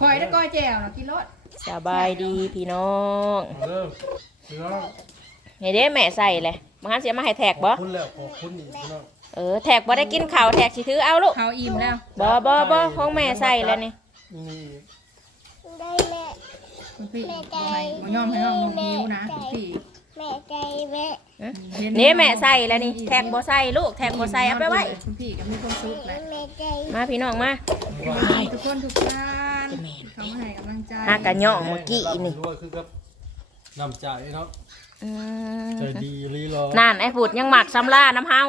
คอยได้ก้อยแจ่วนะกินรสสบายดีพี่น้องเอาเริ่มพี่น้องเฮ้เด้แม่ใส่เลยบางครั้งเสียมาให้แท็กบ่ขอบคุณแล้วขอบคุณอีกพี่น้องเออแท็กบ่ได้กินข้าวแท็กสิถือเอาลูกเขาอิ่มแล้วบ่บ่บ่ของแม่ใส่แล้วนี่นี่ได้แม่ คุณพี่แม่ใจบ่ยอมให้น้องลงนิ้วนะคุณพี่แม่ใจแม่เห็นี่แม่ใส่แล้วนี่แท็กบ่ใส่ลูกแท็กบ่ใส่เอาไปไว้คุณพี่ก็มีความสุขแหละแม่ใจมาพี่น้องมา ทุกคนทุกท่าน เขามาให้กำลังใจหากะย่องเมื่อกี้นี่ด้วยคือกับน้ำใจเนาะอืใจมดีรีรอนั่นไอ้พูดยังหมักซ้ำล่าน้ำเฮา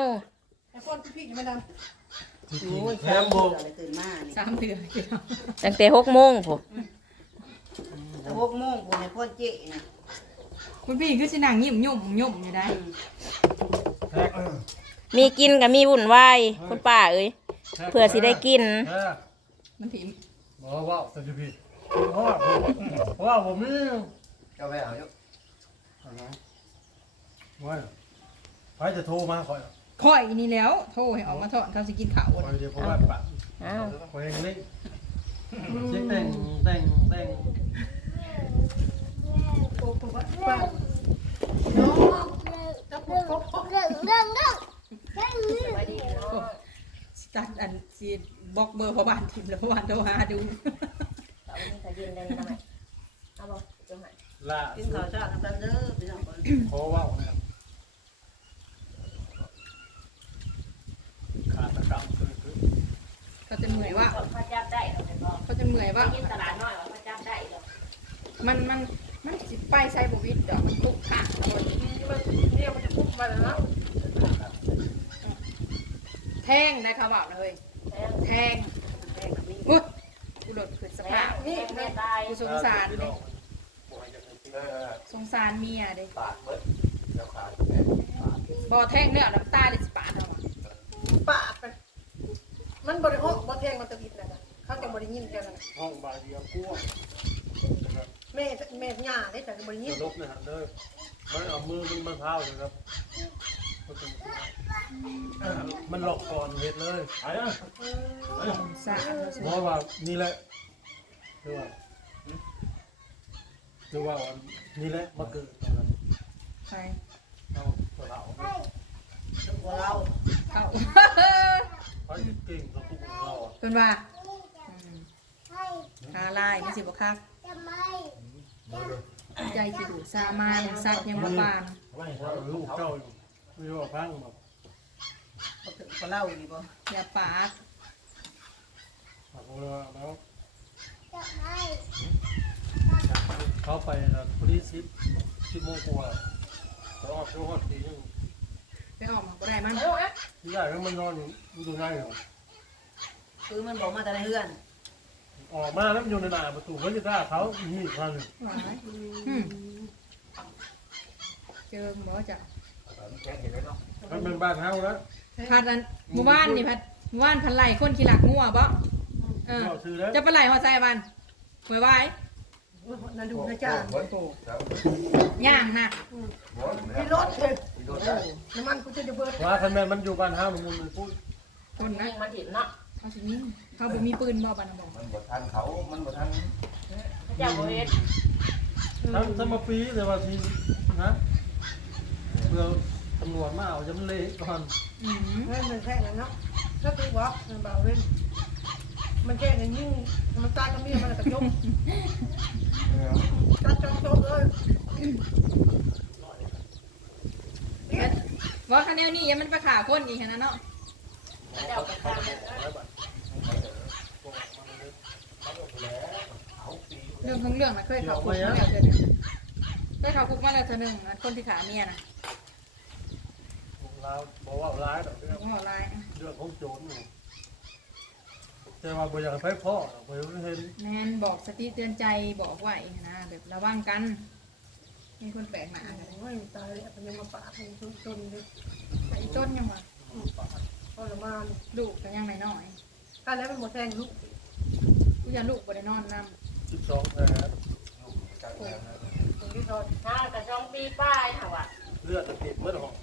จริงๆแถมโบกสามเดือนตั้งแต่6โมงพุ่นแต่หกโมงกูในพ่นเจ๊นะคุณพี่คือสินั่งยิ้มยุ่มยุ่มอยู่ได้แท็กมีกินก็มีวุ่นวายคุณป้าเอ้ยเพื่อสิได้กินแท็กมันถิ่ม บอกว่าสัจพี่เพราะว่าผมว่าผมนี่ cho bé ở chỗ ว่าไปจะโทรมาคอยคอยนี่แล้ว โทรให้ออกมาทอดเขาสิกินข้าวคอยเดี๋ยวผมว่าปะอ้าวคอยเองนี่เช็คแต่งแต่งแต่งเรื่องเรื่องเรื่องเรื่อง ตัดอันสิบล็อกเบอร์พ่อบ้านถิ่มแล้วพ่อบ้านโทรหาดูล่ากินข้าวเช้าทำกันเด้อพี่น้องคนขอว่านะครับขาดตะกับคือคือเขาจะเหนื่อยว่าเขาจับได้หรอแม่บอกเขาจะเหนื่อยว่า กินตลาดน้อยว่าเขาจับได้หรอมันมันมันสิไปใส่บวิดเดี๋ยวมันคุกขาคนเนี่ยมันจะคุกมาแล้ว แทงได้ค่ะบอกเลยแทงอุ้ยกูโดดขึ้นสภาพนี่แม่ตายกูสงสารเลย Ờ, สงสารเมียเลย tạt bớt cho khá บอแทงเนื้อน้ำตาเลยสิปาดเอาอะปากไปมันบริโภคบ่แทงมันตะวิดนะนะเขาจะบริยินกันนะห้องบาเดียวกั้วแม่แม่ย่าได้แต่บริยิจะนลบนะครับเด้อมันเอามือมันมะพร้าวเลยครับ มันหลอกก่อนเห็ดเลยไอ้อะสงสารเราสิเพราะว่านี่แหละคือว่าคือว่าวันนี่แหละมาเกิดตอนนั้นใครเอาตัวเราพวกเราเขาเขาเก่งกับพวกเราอะเป็นว่าอืมคาลายไม่สิบคักทำไมใจกี่ดูซามานซักยังมาปานว่าลูกเจ้าอยู่ ไม่ว่าพังแบบบ่ถึงพวกเราอีกบ่อย่าปาดเอาแล้วทำไมเขาไปนะพอดีสิบสิบโมงกว่าเขาออกเขาฮอดตีนึงไปออกมาบ่ได้มันที่ได้ก็มันนอนอยู่อยู่ง่ายเหรอคือมันบอกมาแต่ในเฮือนออกมาแล้วมันอยู่ในหน้าประตูเขาจะได้เขามีอีกคันหนึ่งหวายอืมเจอหมอจ้ะ มันเป็นบ้านเฮาแล้วพัดอันหมู่บ้านนี่พัดหมู่บ้านพันไหลคนขี้หลักงัวบ่เออเราซื้อแล้วจะไปไหลหัวใจมันหวยไว้นั่นดูนะจ้าย่างนะพี่รถเลยน้ำมันกูจะจะเบิดว่าคันแม่มันอยู่บ้านเฮามันมุนมันพูดคนนะยิงมาถิ่นเนาะเขาสิยิงเขาบ่มีปืนบ่บัดนบอก mình một thằng khẩu mình một thằng เขาจับบ่เฮ็ดทั้งทั้งมาปีแต่ว่าทีนะ เพื่อตำรวจมาเอาจะมันเละก่อนอืมแม่มันแค่นั้นเนาะถ้าคือบอกมันเบาเล่นมันแค่นั้นยิ่งมันตายก็มีมันกระจกกระจกจกเลยว่าคันแนวนี้ยังมันไปขาคนอีกนะเนาะเขาจับกระตามเรื่องของเรื่องนะเคยเขาคุกมาแล้วเธอหนึ่งเคยเขาคุกมาแล้วเธอหนึ่งนะคนที่ขาเมียนะ เราบอกว่าร้ายแต่เรื่องหัวลายเรื่องของโจรอยู่แต่ว่าบ่อยากให้ไฟพ่อบ่อยากให้เห็นแนนบอกสติเตือนใจบอกไว้นะแบบระวังกัน มีคนแปลกหน้ากันโอ้ยตายเลยมันยังมาปาดมันจนเลยไอ้ต้นยังมาทรมานลูกกันยังน้อยถ้าแล้วมันหมดแทงลูกๆกูอยันลูกบ่ได้นอนนสิบสองแผลตรงที่ทอนถ้ากระจองปีป้ายค่ะว่ะเลือดตะเก็บเมื่อหอง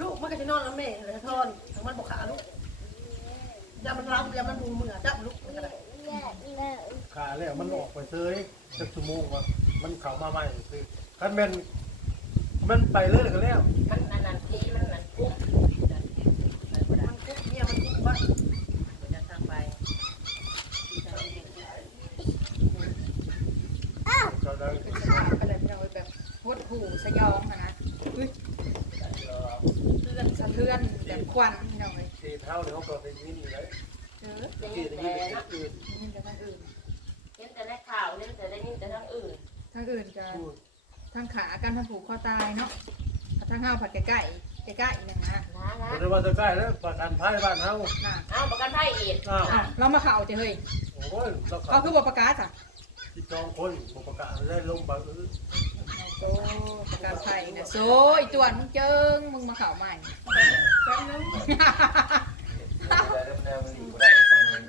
ลูกมันก็จะนอนแล้วแม่เลยทอนทั้งมันบอกขาลูกอย่ามันรับอย่ามันดูมือจับลูกมันก็ได้แม่แม่มันออกไปเซยจักชั่วโมงว่ามันเข้ามาใหม่คือคันแม่นมันไปเลยก็แล้วมันอันนั้นทีมันนั่นกุ้ง มันคุกเมียมันคุกว่า จะทางไป เขาได้ เป็นสภาพอะไรพี่น้องเอ้ยแบบหดหูสยองอะนะอุ้ยเทือนสะเทือนแบบควันพี่น้องเอ้ย ที่เท้าเดี๋ยวเขาก็ได้ยินอยู่แล้วเจอได้ที่ยินได้แต่ยินนะอื่นนี่แต่ทางอื่นเห็นแต่ในข่าวเห็นแต่ได้ยินแต่ทางอื่นทางอื่นจะพูดทางขาการทำผูกคอตายเนาะถ้าทางห้าวผัดใกล้ๆใกล้ๆอีกหนึ่งนะนะนะบ่ได้ว่าจะใกล้แล้วประกันภัยบ้านเฮาน่ะเอาประกันภัยอีกอ้าวอ้าวเรามาเข่าจะเฮ้ยโอ้ยเราเขาเขาคือบอกประกาศอะที่จองคนบ่ประกาศได้ลงไปเออโซประกาศไทยนะโซอีจวนมึงเจิงมึงมาเข่าใหม่ แป๊บนึง แนวมันดีกว่ได้สองเลย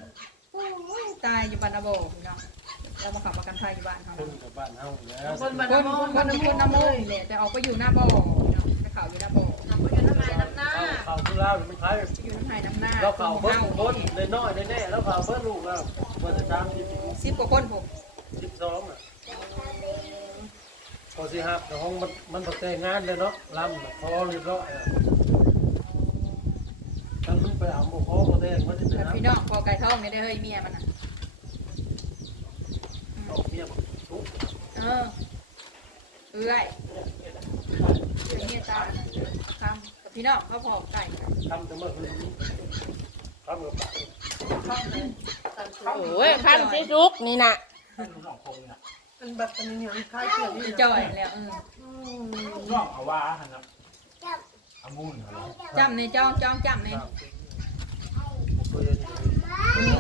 โอ้ยตายอยู่บ้านนาโบพี่น้องเรามาข่าประกันภัยอยู่บ้านเขาคนกับบ้านเฮาแล้วคนบ้านคนน้ำมคนนคนคนน้ำโมงเลยแต่ออกไปอยู่หน้าบ่อเนาะไปเข่าอยู่หน้าบ่อทำไปอยู่น้ำลายน้ำหน้าข้าเข้าคือลาวมันค้ายอยู่น้ำไห้น้ำหน้าเราข้าวเบิ่งคนได้น้อยได้แน่แล้วข้าวเบิ่งลูกแล้วว่าจะตามีสิบกว่าคนผม12น่ะพอสิฮับแต่ห้องมันมันบ่แต่งงานเลยเนาะลำพอเรียบร้อยอะ ไปเอาบ่พอบ่แต่งมันสิเป็นแต่หาพี่น้องพอไก่ทองเนี่ยได้เฮ้ยเมียมันอะเอาเมียบ่ทุกเออเอื้อยเอื้อยเมียตาคำกับพี่น้องเขาพอไก่ทำแต่เมื่อคืนนี้ทำกับปากโอ้ยคันสิจุกนี่น่ะมันแบบอันนี้อย่างคล้ายเกลือนี่จ่อยแล้วเออน้องเอาว่าหั่นน่ะอามุนเหรอจำในจ้องจ้องจำในคุย โอ้ยไปลูกไป แล้ว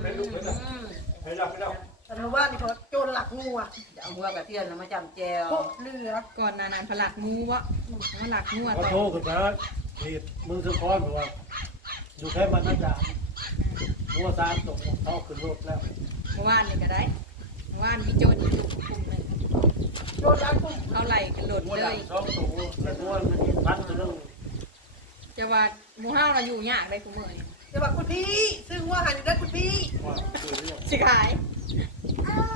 ไปแล้วไปแล้วแต่เมื่อวานนี่เขาโจรหลักงูอะจะเอาหัวกระเทียมน่ะมาจำแจวพวกเรือก่อนนานานผลักงูวะมันหลักงูขอต่โทอษคุณนะเหตุมึงสะพอนบอกว่าอยู่แค่มันน่าจะมัวตามตกเขาขึ้นรถแล้วเมื่อวานนี่ก็ได้เมื่อวานมีโจรอยู่กลุ่มหนึ่งโจรหลักกุ้งเขาไล่กันหล่นมัวเลดังยสองตัวแต่มัวมันมีพันตัวนึงจะว่าหมูห้าวเราอยู่ยากได้กูเมื่อย จะบอกคุณพี่ซึ่งว่าหันได้คุณพี่ว่าคือเรื่องสิขาย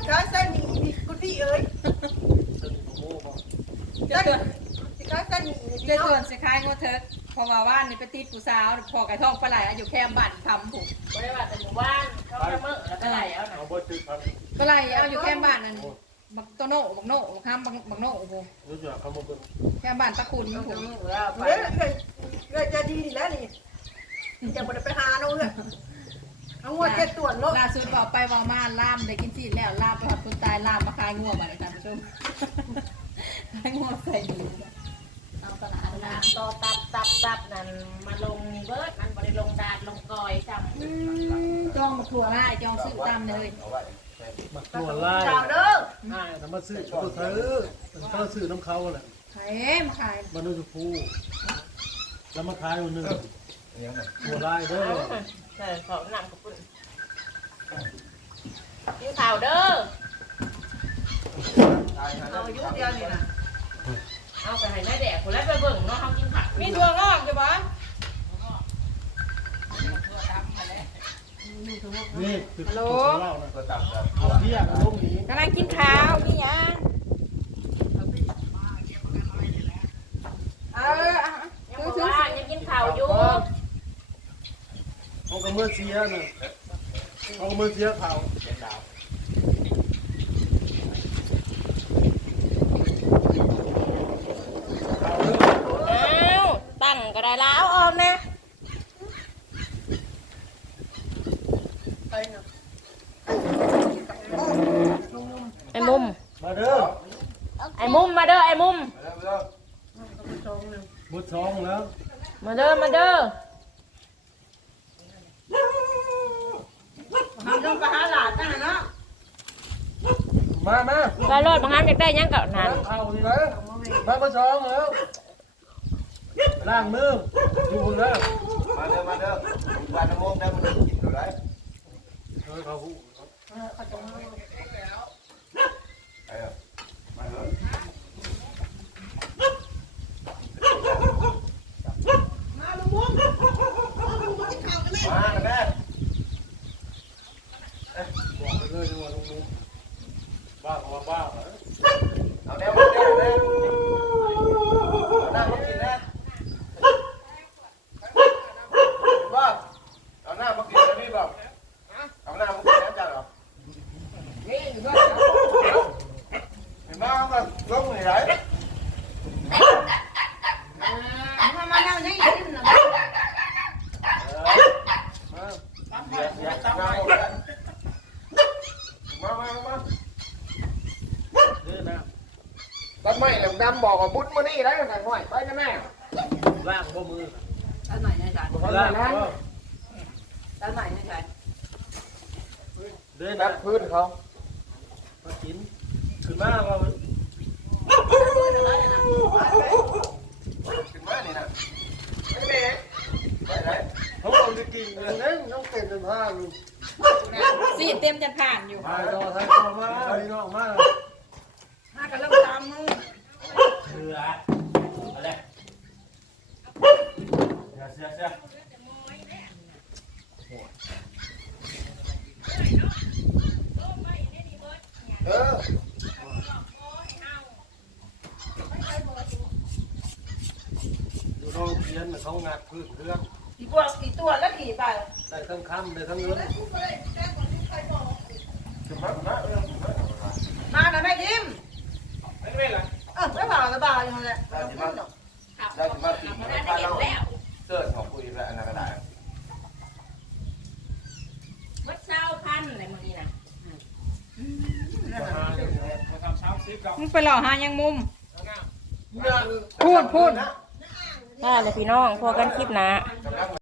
ค้าเส้นหมี่นี่คุณพี่เอ้ยสนิทของโม่บอกเจะส่วนสิค้าเส้นหมี่นี่เจะพี่ส่วเนาะนสิขายงูเถิกเพอว่าว่านนี่ไปติดผู้สาวพอไก่ทองปลาไหลอยู่แคมบ้านคำผมบ่ได้ว่าแต่หมู่บ้านเขาจะเมื่อแล้วก็ไหลเอาน่ะเอาบ่จืดพันปลาไหลเอาอยู่แคมบ้านนั่นบักโตโน่บักโน่บักข้ามบักบักโน่โอ้โหรู้จักคำว่าเป็นแคมบ้านตะคุณต้องผมทำหัวไปเอ้ยเอ้ยเอ้ยจะดีนี่แล้วนี่ จะบ่ได้ไปหาเนาะเอ้ยเอางวดเจ็ดส่วนโลกล่าสุดบอกไปว่ามาล่ามได้กินซีดแล้วล่ามไปหอดคนตายล่ามมาขายงัวมาเลยท่านผู้ชมขายงัวใส่ดีเอาตลาดนะต่อตับตับตับนั่นมาลงเบิดมันบ่ได้ลงดาดลงกอยซ้ำจองมาถั่วไล่จองซื้อตามเลยเอาไว้มาตัวไล่เจ้าเด้อแต่มาซื้อเขาซื้อเขาซื้อน้ำเขาแหละขายมาขายมันนุ่มฟูแล้วมาขายวันหนึ่ง ยังไงตัวไล่เด้อใช่ขอนำกับปุ่นกินข้าวเด้อตายหาเอาอายุเดียวนี่น่ะเอาไปให้แม่แดกคนแล้วไปเบิ่งเนาะเขากินผักมีถั่วงอกอยู่ปะนี่คือตัวเล่านะก็ตับแบบเอาเที่ยงลงนี้กำลังกินข้าวนี่ยังเอออะยังถืบออกถือว่ายังกินข้าวอยู่ เขาก็เมื่อเสียน่ะเขาก็เมื่อเสียเขาเป็นดาวอ้าวตั้งก็ได้แล้วออมนะไปเนาะไอ้มุม มาเด้อไอ้มุมมาเด้อไอ้มุมมาแล้วมาแล้วเอาไปชงหนึ่งหมดสองแล้ว มาเด้อมาเด้อ หาต้องไปหาหลานกันนะเนาะมามาไปรอดบางครั้งอยากได้หยังกับนั่นเอาดีเลยมามาสองแล้วล้างมืออยู่แล้วมาเด้อมาเด้อวันน้ำมงได้มันกินเท่าไหร่เออเขาหู เออมาเด้อ มาลุงม่วงลุงม่วงข่าวกันเลย มาแม่ บอกไปเลยจังหวะตรงนี้ บ้าก็ว่าบ้าเหรอ เอาแนวมาแก้นะเอาหน้ามากินนะว่าเอาหน้ามากินนะพี่บอกเอาหน้ามากินนะจ้าเหรอนี่อยู่ด้วยเห็นไหมเขาก็ลงไหน มามานั่งนี่กินน่ะ เสียเสีย มามามา เด้อนะ ต้นไม้เหลี่ยม ดำบอกว่าบุญมานี่ได้กันหน่อยไปกันแน่ล่างบ่มืออันใหม่ในใจล่างบ่อันใหม่ในใจเด้อดันะบพื้นเขามากินขึ้นมาก็ขึ้นมานี่นะไปไหนไปไหนเขาเอาจะกินอย่างนั้นต้องเต็มเป็นผ้าอยู่สีเต็มจะผ่านอยู่ไปต่อทางต่อมาพี่น้องมาห้ากันเริ่มตามมึงเสื ออะไรเสือเสือเสือเอออยู่โรงเรียนเขางัดพื้นเรื่องอีตัวอีตัวแล้วขี่ไปได้ทั้งคำได้ทั้งเงิน มาหน่อยแม่ยิ้ม ไม่ไม่ละ เออไม่บ่าวไม่บ่าวอยู่นั่นแหละ ได้ถึงมาได้ถึงมาปี นมาเล่าเสื้อของคุยแล้วอันนั้นก็ได้วัดเช้าพันอะไรมึงนี่นะมาทำเช้าซิปกับมึงไปหล่อหายังมุมเนี่ยพูดพูดน่าเลยพี่น้องพอกันคลิปนะพ